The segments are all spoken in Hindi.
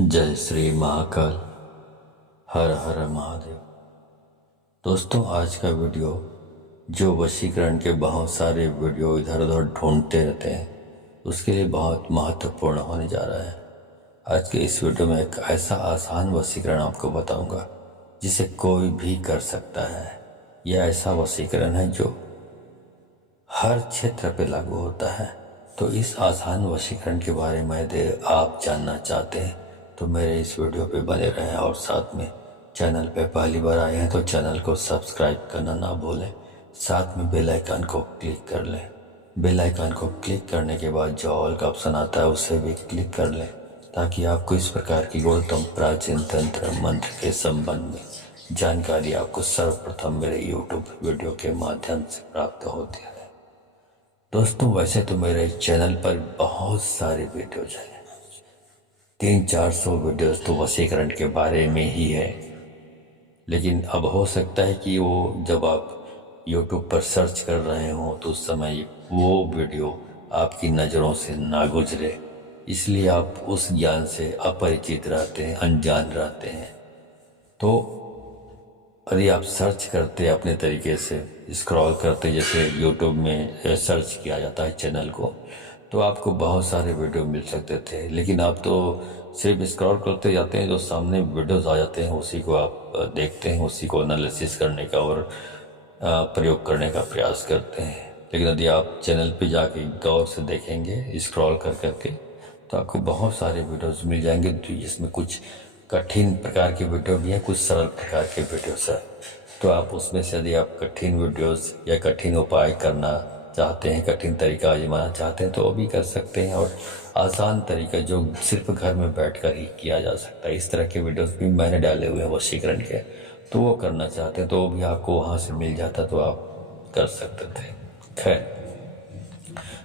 जय श्री महाकाल। हर हर महादेव। दोस्तों, आज का वीडियो जो वशीकरण के बहुत सारे वीडियो इधर उधर ढूंढते रहते हैं उसके लिए बहुत महत्वपूर्ण होने जा रहा है। आज के इस वीडियो में एक ऐसा आसान वशीकरण आपको बताऊंगा जिसे कोई भी कर सकता है। यह ऐसा वशीकरण है जो हर क्षेत्र पे लागू होता है। तो इस आसान वशीकरण के बारे में यदि आप जानना चाहते हैं तो मेरे इस वीडियो पे बने रहें, और साथ में चैनल पे पहली बार आए हैं तो चैनल को सब्सक्राइब करना ना भूलें। साथ में बेल आइकन को क्लिक कर लें। बेल आइकन को क्लिक करने के बाद जो ऑल का ऑप्शन आता है उसे भी क्लिक कर लें, ताकि आपको इस प्रकार की गौतम प्राचीन तंत्र मंत्र के संबंध में जानकारी आपको सर्वप्रथम मेरे यूट्यूब वीडियो के माध्यम से प्राप्त होती है। दोस्तों, वैसे तो मेरे चैनल पर बहुत सारे वीडियोज हैं, 300-400 वीडियोस तो वशीकरण के बारे में ही है। लेकिन अब हो सकता है कि वो जब आप YouTube पर सर्च कर रहे हो तो उस समय वो वीडियो आपकी नज़रों से ना गुजरे, इसलिए आप उस ज्ञान से अपरिचित रहते हैं, अनजान रहते हैं। तो यदि आप सर्च करते अपने तरीके से स्क्रॉल करते, जैसे YouTube में सर्च किया जाता है चैनल को, तो आपको बहुत सारे वीडियो मिल सकते थे। लेकिन आप तो सिर्फ स्क्रॉल करते जाते हैं, जो सामने वीडियोस आ जाते हैं उसी को आप देखते हैं, उसी को एनालिसिस करने का और प्रयोग करने का प्रयास करते हैं। लेकिन यदि आप चैनल पे जाके गौर से देखेंगे स्क्रॉल कर करके, तो आपको बहुत सारे वीडियोस मिल जाएंगे, जिसमें कुछ कठिन प्रकार के वीडियो भी हैं, कुछ सरल प्रकार के वीडियोस हैं। तो आप उसमें से यदि आप कठिन वीडियोस या कठिन उपाय करना चाहते हैं, कठिन तरीका आजमाना चाहते हैं तो वो भी कर सकते हैं, और आसान तरीका जो सिर्फ घर में बैठकर ही किया जा सकता है, इस तरह के वीडियोस भी मैंने डाले हुए हैं वशीकरण के। तो वो करना चाहते हैं तो वो भी आपको वहाँ से मिल जाता, तो आप कर सकते थे। खैर,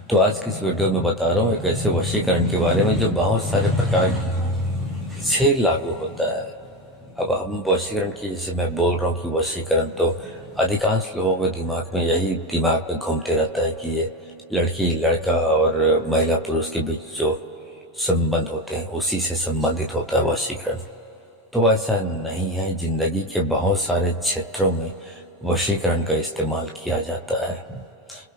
तो आज की इस वीडियो में बता रहा हूँ एक ऐसे वशीकरण के बारे में जो बहुत सारे प्रकार से लागू होता है। अब हम वशीकरण की, जैसे मैं बोल रहा हूँ कि वशीकरण, तो अधिकांश लोगों के दिमाग में यही दिमाग में घूमते रहता है कि ये लड़की लड़का और महिला पुरुष के बीच जो संबंध होते हैं उसी से संबंधित होता है वशीकरण। तो ऐसा नहीं है। जिंदगी के बहुत सारे क्षेत्रों में वशीकरण का इस्तेमाल किया जाता है।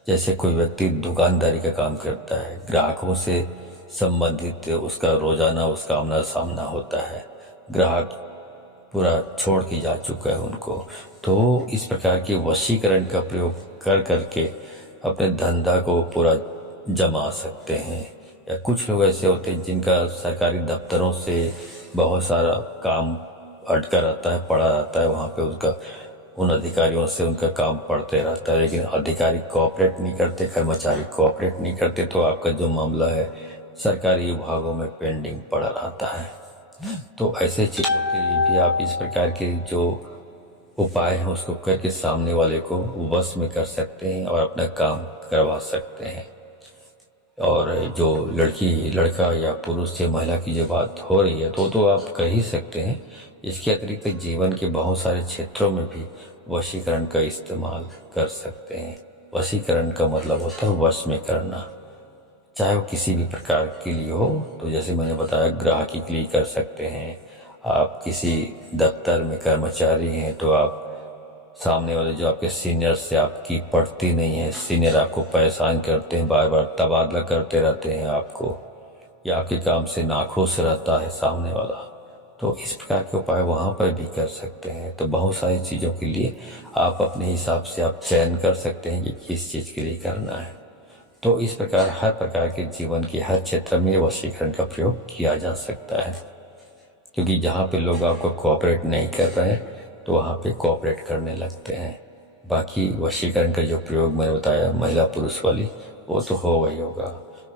जैसे कोई व्यक्ति दुकानदारी का काम करता है, ग्राहकों से संबंधित उसका रोजाना उसका आमना सामना होता है, ग्राहक पूरा छोड़ के जा चुका है उनको, तो इस प्रकार के वशीकरण का प्रयोग कर करके अपने धंधा को पूरा जमा सकते हैं। या कुछ लोग ऐसे होते हैं जिनका सरकारी दफ्तरों से बहुत सारा काम अटका रहता है, पड़ा रहता है, वहाँ पे उसका उन अधिकारियों से उनका काम पड़ते रहता है, लेकिन अधिकारी कोऑपरेट नहीं करते, कर्मचारी कोऑपरेट नहीं करते, तो आपका जो मामला है सरकारी विभागों में पेंडिंग पड़ा रहता है। तो ऐसे चीज़ों के लिए भी आप इस प्रकार के जो उपाय हैं उसको करके सामने वाले को वश में कर सकते हैं और अपना काम करवा सकते हैं। और जो लड़की लड़का या पुरुष या महिला की जो बात हो रही है तो आप कह ही सकते हैं। इसके अतिरिक्त जीवन के बहुत सारे क्षेत्रों में भी वशीकरण का इस्तेमाल कर सकते हैं। वशीकरण का मतलब होता है वश में करना, चाहे वो किसी भी प्रकार के लिए हो। तो जैसे मैंने बताया, ग्राहकी के लिए कर सकते हैं। आप किसी दफ्तर में कर्मचारी हैं तो आप सामने वाले जो आपके सीनियर से आपकी पड़ती नहीं है, सीनियर आपको परेशान करते हैं, बार बार तबादला करते रहते हैं आपको, या आपके काम से नाखुश रहता है सामने वाला, तो इस प्रकार के उपाय वहाँ पर भी कर सकते हैं। तो बहुत सारी चीज़ों के लिए आप अपने हिसाब से आप चयन कर सकते हैं कि किस चीज़ के लिए करना है। तो इस प्रकार हर प्रकार के जीवन के हर क्षेत्र में वशीकरण का प्रयोग किया जा सकता है, क्योंकि जहाँ पे लोग आपको कोऑपरेट नहीं कर रहे हैं तो वहाँ पे कोऑपरेट करने लगते हैं। बाकी वशीकरण का जो प्रयोग मैंने बताया महिला पुरुष वाली, वो तो होगा ही होगा।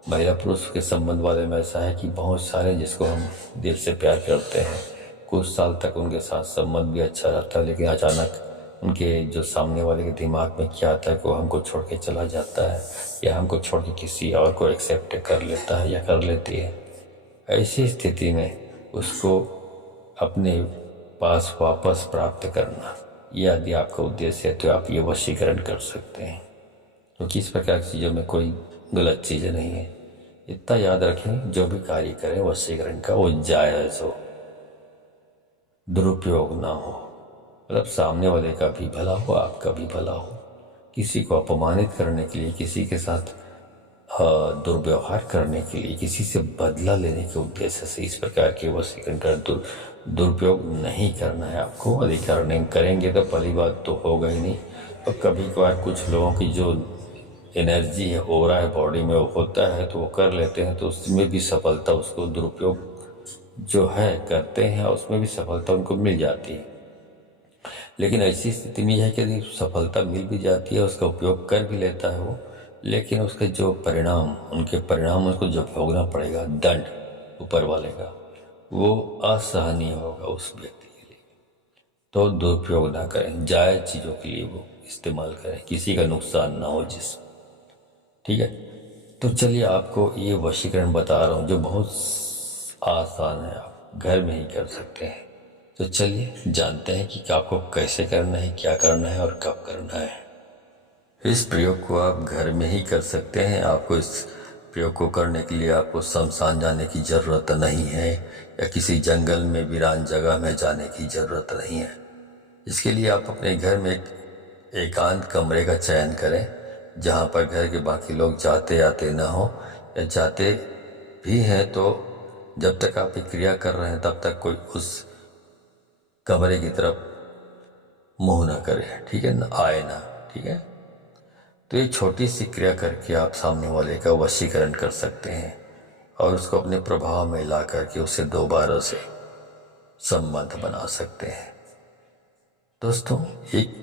महिला पुरुष के संबंध वाले में ऐसा है कि बहुत सारे जिसको हम दिल से प्यार करते हैं, कुछ साल तक उनके साथ संबंध भी अच्छा रहता है, लेकिन अचानक उनके जो सामने वाले के दिमाग में क्या आता है कि वो हमको छोड़ के चला जाता है, या हमको छोड़ के किसी और को एक्सेप्ट कर लेता है या कर लेती है। ऐसी स्थिति में उसको अपने पास वापस प्राप्त करना, यदि आपका उद्देश्य है तो आप ये वशीकरण कर सकते हैं। क्योंकि इस प्रकार की चीज़ों में कोई गलत चीज़ नहीं है। इतना याद रखें, जो भी कार्य करें वशीकरण का वो जायज़ हो, दुरुपयोग ना हो, मतलब सामने वाले का भी भला हो, आपका भी भला हो। किसी को अपमानित करने के लिए, किसी के साथ दुर्व्यवहार करने के लिए, किसी से बदला लेने के उद्देश्य से इस प्रकार के वशीकरण का दुरुपयोग नहीं करना है आपको। अधिकार नहीं करेंगे तो पहली बात तो होगा ही नहीं। और कभी कभार कुछ लोगों की जो एनर्जी है, ओरा है बॉडी में, वो होता है तो वो कर लेते हैं, तो उसमें भी सफलता, उसको दुरुपयोग जो है करते हैं, उसमें भी सफलता उनको मिल जाती है। लेकिन ऐसी स्थिति में यह है कि यदि सफलता मिल भी जाती है, उसका उपयोग कर भी लेता है वो, लेकिन उसके जो परिणाम, उनके परिणाम उसको जो भोगना पड़ेगा, दंड ऊपर वाले का, वो असहनीय होगा उस व्यक्ति के लिए। तो दुरुपयोग ना करें, जायज़ चीज़ों के लिए वो इस्तेमाल करें, किसी का नुकसान ना हो जिसमें। ठीक है, तो चलिए आपको ये वशीकरण बता रहा हूँ जो बहुत आसान है, आप घर में ही कर सकते हैं। तो चलिए जानते हैं कि आपको कैसे करना है, क्या करना है और कब करना है। इस प्रयोग को आप घर में ही कर सकते हैं। आपको इस प्रयोग को करने के लिए आपको शमशान जाने की ज़रूरत नहीं है, या किसी जंगल में वीरान जगह में जाने की ज़रूरत नहीं है। इसके लिए आप अपने घर में एक एकांत कमरे का चयन करें, जहाँ पर घर के बाकी लोग जाते आते ना हो, या जाते भी हैं तो जब तक आप ये क्रिया कर रहे हैं तब तक कोई उस कमरे की तरफ मुंह ना करे, ठीक है ना, आए ना। ठीक है, तो ये छोटी सी क्रिया करके आप सामने वाले का वशीकरण कर सकते हैं और उसको अपने प्रभाव में ला करके उससे दोबारा से संबंध बना सकते हैं। दोस्तों, एक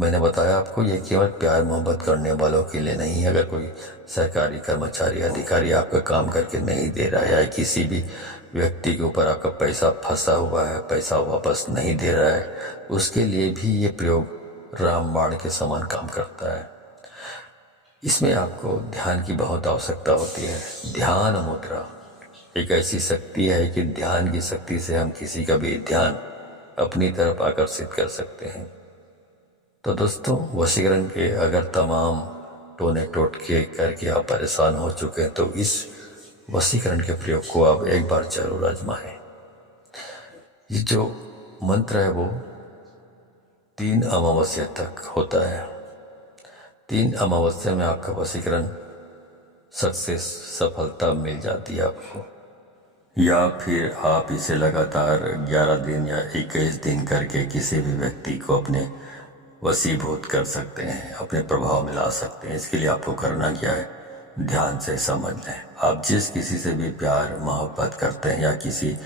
मैंने बताया आपको, ये केवल प्यार मोहब्बत करने वालों के लिए नहीं है। अगर कोई सरकारी कर्मचारी अधिकारी आपका काम करके नहीं दे रहा है, या किसी भी व्यक्ति के ऊपर आपका पैसा फंसा हुआ है, पैसा वापस नहीं दे रहा है, उसके लिए भी ये प्रयोग रामबाण के समान काम करता है। इसमें आपको ध्यान की बहुत आवश्यकता होती है। ध्यान मुद्रा एक ऐसी शक्ति है कि ध्यान की शक्ति से हम किसी का भी ध्यान अपनी तरफ आकर्षित कर सकते हैं। तो दोस्तों, वशीकरण के अगर तमाम टोने टोटके करके आप परेशान हो चुके हैं, तो इस वशीकरण के प्रयोग को आप एक बार जरूर आजमाएं। ये जो मंत्र है वो 3 अमावस्या तक होता है। 3 अमावस्या में आपका वशीकरण सक्सेस, सफलता मिल जाती है आपको। या फिर आप इसे लगातार 11 दिन या 21 दिन करके किसी भी व्यक्ति को अपने वशीभूत कर सकते हैं, अपने प्रभाव में ला सकते हैं। इसके लिए आपको करना क्या है, ध्यान से समझ लें। आप जिस किसी से भी प्यार मोहब्बत करते हैं, या किसी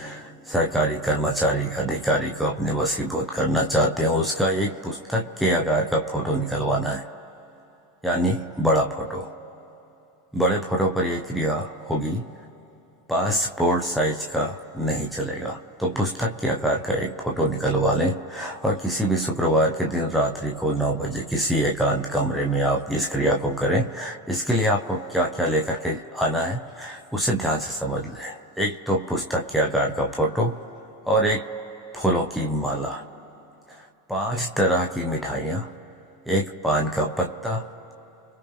सरकारी कर्मचारी अधिकारी को अपने वशीभूत करना चाहते हैं, उसका एक पुस्तक के आकार का फोटो निकलवाना है, यानी बड़ा फोटो। बड़े फोटो पर यह क्रिया होगी, पासपोर्ट साइज का नहीं चलेगा। तो पुस्तक के आकार का एक फोटो निकलवा लें और किसी भी शुक्रवार के दिन रात्रि को 9 बजे किसी एकांत कमरे में आप इस क्रिया को करें। इसके लिए आपको क्या क्या लेकर के आना है उसे ध्यान से समझ लें। एक तो पुस्तक के आकार का फोटो और एक फूलों की माला, 5 तरह की मिठाइयाँ, एक पान का पत्ता,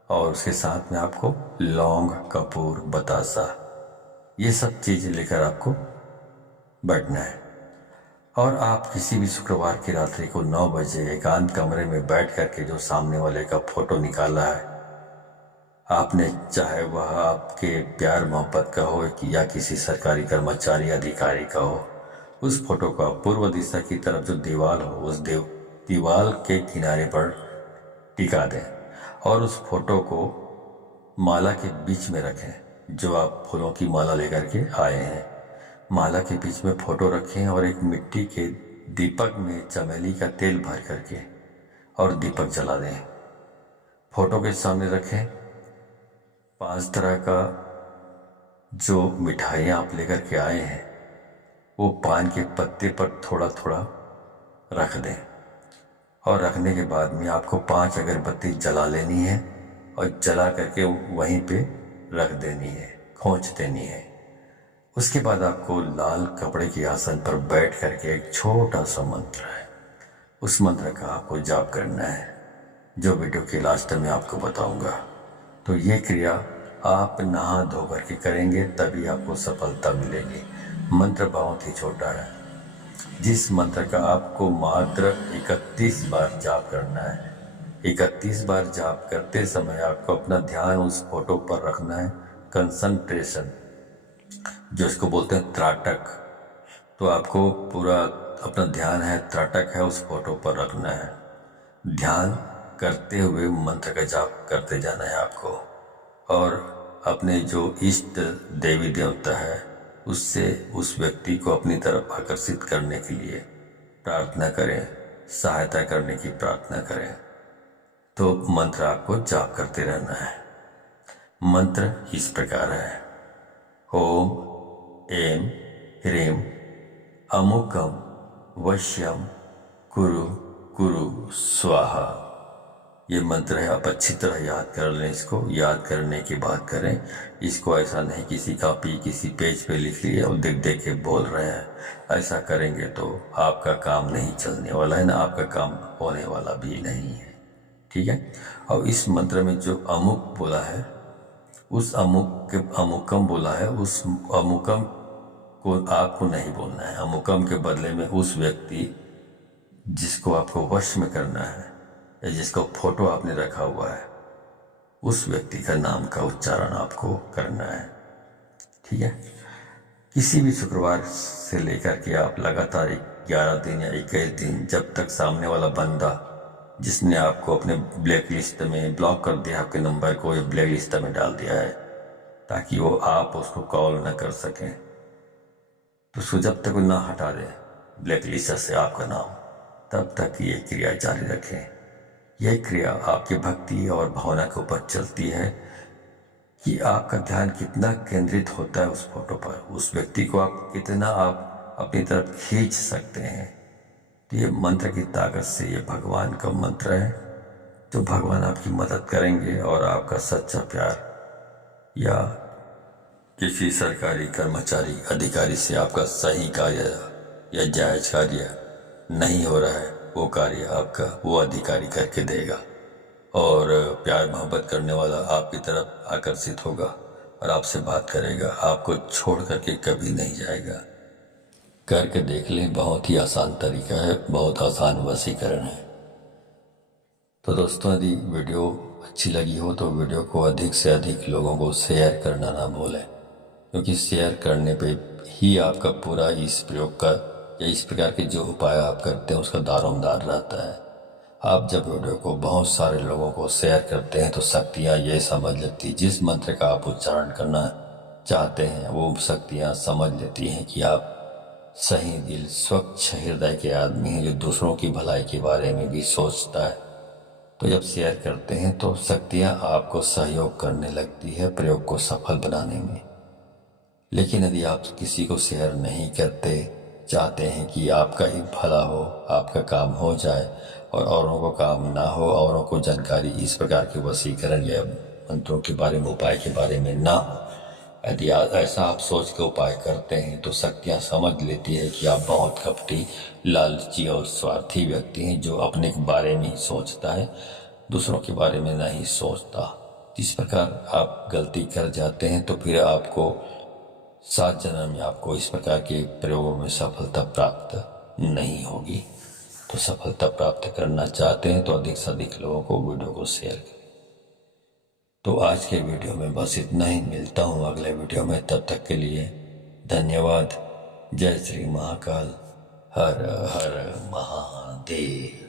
और उसके साथ में आपको लौंग, कपूर, बतासा, ये सब चीज़ें लेकर आपको बैठना है। और आप किसी भी शुक्रवार की रात्रि को 9 बजे एकांत कमरे में बैठ करके जो सामने वाले का फोटो निकाला है आपने, चाहे वह आपके प्यार मोहब्बत का हो या किसी सरकारी कर्मचारी अधिकारी का हो, उस फोटो का पूर्व दिशा की तरफ जो दीवार हो, उस दीवार के किनारे पर टिका दें और उस फोटो को माला के बीच में रखें। जो आप फूलों की माला लेकर के आए हैं, माला के बीच में फोटो रखें और एक मिट्टी के दीपक में चमेली का तेल भर करके और दीपक जला दें। फोटो के सामने रखें। 5 तरह का जो मिठाइयाँ आप लेकर के आए हैं वो पान के पत्ते पर थोड़ा थोड़ा रख दें, और रखने के बाद में आपको 5 अगरबत्ती जला लेनी है और जला करके वहीं पे रख देनी है, खोंच देनी है। उसके बाद आपको लाल कपड़े के आसन पर बैठ करके एक छोटा सा मंत्र है, उस मंत्र का आपको जाप करना है, जो वीडियो के लास्ट में आपको बताऊंगा। तो ये क्रिया आप नहा धो करके करेंगे तभी आपको सफलता मिलेगी। मंत्र बहुत ही छोटा है, जिस मंत्र का आपको मात्र 31 बार जाप करना है। 31 बार जाप करते समय आपको अपना ध्यान उस फोटो पर रखना है। कंसंट्रेशन, जो इसको बोलते हैं त्राटक, तो आपको पूरा अपना ध्यान है, त्राटक है, उस फोटो पर रखना है। ध्यान करते हुए मंत्र का जाप करते जाना है आपको, और अपने जो इष्ट देवी देवता है उससे उस व्यक्ति को अपनी तरफ आकर्षित करने के लिए प्रार्थना करें, सहायता करने की प्रार्थना करें। तो मंत्र आपको जाप करते रहना है। मंत्र इस प्रकार है: ओम ऐं ह्रीं अमुकम वश्यम कुरु कुरु स्वाहा। ये मंत्र है, आप अच्छी तरह याद कर लें। इसको याद करने की बात करें। इसको ऐसा नहीं किसी कॉपी किसी पेज पे लिख लिए और देख देख के बोल रहे हैं। ऐसा करेंगे तो आपका काम नहीं चलने वाला है ना, आपका काम होने वाला भी नहीं है। ठीक है। और इस मंत्र में जो अमुक बोला है, उस अमुकम बोला है, उस अमुकम को आपको नहीं बोलना है। अमुकम के बदले में उस व्यक्ति जिसको आपको वश में करना है या जिसको फोटो आपने रखा हुआ है, उस व्यक्ति का नाम का उच्चारण आपको करना है। ठीक है। किसी भी शुक्रवार से लेकर के आप लगातार 11 दिन या 21 दिन, जब तक सामने वाला बंदा जिसने आपको अपने ब्लैक लिस्ट में ब्लॉक कर दिया, आपके नंबर को या ब्लैक लिस्ट में डाल दिया है ताकि वो आप उसको कॉल न कर सकें, तो उसको जब तक वो ना हटा दे ब्लैक लिस्ट से आपका नाम, तब तक ये क्रिया जारी रखें। यह क्रिया आपकी भक्ति और भावना के ऊपर चलती है कि आपका ध्यान कितना केंद्रित होता है उस फोटो पर, उस व्यक्ति को आप कितना आप अपनी तरफ खींच सकते हैं। तो ये मंत्र की ताकत से, ये भगवान का मंत्र है, तो भगवान आपकी मदद करेंगे और आपका सच्चा प्यार या किसी सरकारी कर्मचारी अधिकारी से आपका सही कार्य या जायज कार्य नहीं हो रहा है, वो कार्य आपका वो अधिकारी करके देगा और प्यार मोहब्बत करने वाला आपकी तरफ आकर्षित होगा और आपसे बात करेगा, आपको छोड़ करके कभी नहीं जाएगा। करके देख लें, बहुत ही आसान तरीका है, बहुत आसान वशीकरण है। तो दोस्तों, यदि वीडियो अच्छी लगी हो तो वीडियो को अधिक से अधिक लोगों को शेयर करना ना भूलें, क्योंकि शेयर करने पे ही आपका पूरा इस प्रयोग का या इस प्रकार के जो उपाय आप करते हैं उसका दारोमदार रहता है। आप जब वीडियो को बहुत सारे लोगों को शेयर करते हैं तो शक्तियाँ ये समझ लेती, जिस मंत्र का आप उच्चारण करना चाहते हैं वो शक्तियाँ समझ लेती हैं कि आप सही दिल स्वच्छ हृदय के आदमी हैं, जो दूसरों की भलाई के बारे में भी सोचता है। तो जब शेयर करते हैं तो शक्तियाँ आपको सहयोग करने लगती है प्रयोग को सफल बनाने में। लेकिन यदि आप किसी को शेयर नहीं करते, चाहते हैं कि आपका ही भला हो, आपका काम हो जाए और औरों को काम ना हो, औरों को जानकारी इस प्रकार के वशीकरण या मंत्रों के बारे में, उपाय के बारे में ना हो, यदि ऐसा आप सोच के उपाय करते हैं तो शक्तियाँ समझ लेती है कि आप बहुत कपटी, लालची और स्वार्थी व्यक्ति हैं, जो अपने के बारे में ही सोचता है, दूसरों के बारे में नहीं सोचता। इस प्रकार आप गलती कर जाते हैं तो फिर आपको 7 जन्म में आपको इस प्रकार के प्रयोगों में सफलता प्राप्त नहीं होगी। तो सफलता प्राप्त करना चाहते हैं तो अधिक से अधिक लोगों को वीडियो को शेयर करें। तो आज के वीडियो में बस इतना ही, मिलता हूँ अगले वीडियो में, तब तक के लिए धन्यवाद। जय श्री महाकाल, हर हर महादेव।